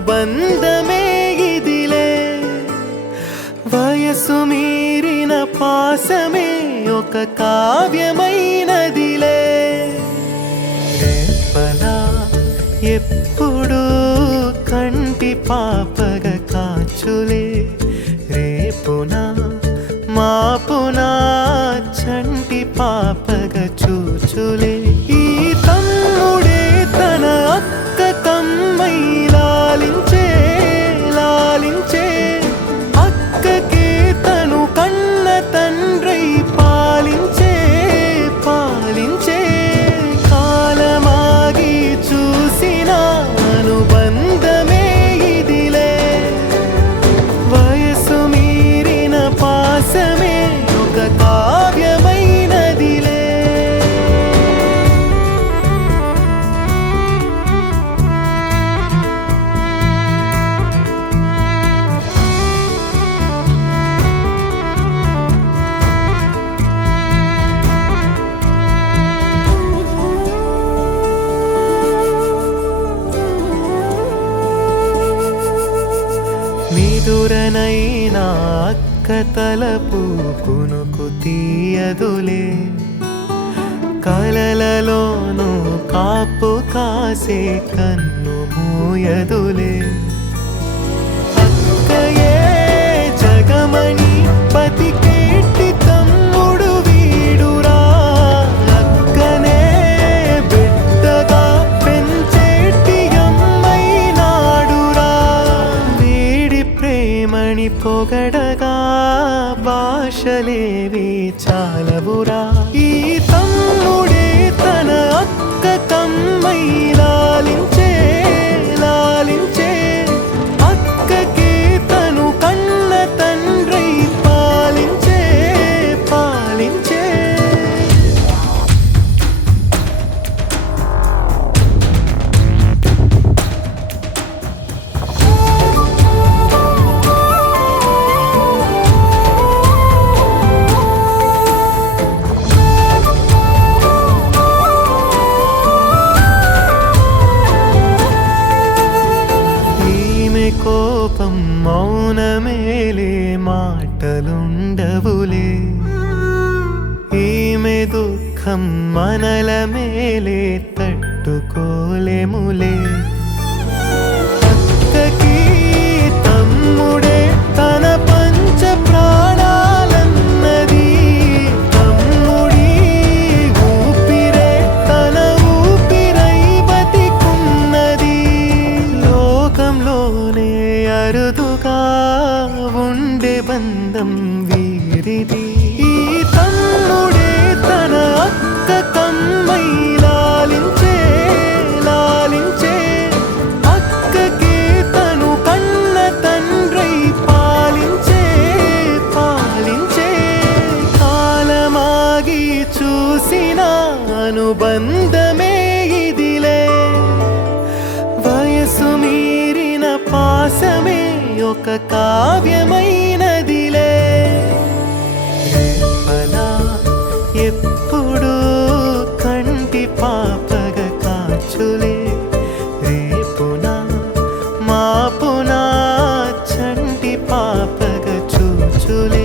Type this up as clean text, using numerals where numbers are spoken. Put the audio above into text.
అనుబంధమే ఇదిలే వయసు మీరిన పాసమే ఒక కావ్యమైనదిలే రేపలా ఎప్పుడు కంటి పాపగ కాచులే రేపునా మాపునా చంటి పాపగ చూచులే ఈ తమ్ముడే తన అక్క కమ్మై లాలించే లాలించే అక్కకే తను కన్న తండ్రై పాలించే పాలించే కాలమాగి చూసిన అనుబంధమే ఇదిలే వయసు మీరిన పాసమే ఒక కావ్యమైనదిలే నిదురనైనా అక్క తలపు కునుకు తీయదులే కలలలోనూ కాపు కాసే కన్ను మూయదులే అక్కయే జగమణి బతికేటి తమ్ముడు వీడురా అక్కనే బిడ్డగా పెంచేటి అమ్మైనాడురా వీడి ప్రేమని పొగడగా భాషలేవి చాలవురా ఈ తమ్ముడే తన అక్క కమ్మై లాలించే లాలించే అక్కకే తను కన్న తండ్రై పాలించే పాలించే కోపం మౌనమేలే మాటలుండవులే ఈమె దుఃఖం మనల మేలే తట్టుకోలేములే అక్కకి తమ్ముడే తన పంచ ప్రాణాలన్నది తమ్ముడి ఊపిరే తన ఊపిరై బతికున్నది లోకంలోనే అరుదుగా ఉండే బంధం వీరిది ఈ తమ్ముడే తన అక్క కమ్మై లాలించే లాలించే అక్కకే తను కన్న తండ్రై పాలించే పాలించే కాలమాగి చూసిన అనుబంధమే ఇదిలే వయసు మీరిన పాసమే ఒక కావ్యమైనదిలే రేపలా ఎప్పుడు కంటి పాపగ కాచులే రేపునా మాపునా చంటి పాపగ చూచులే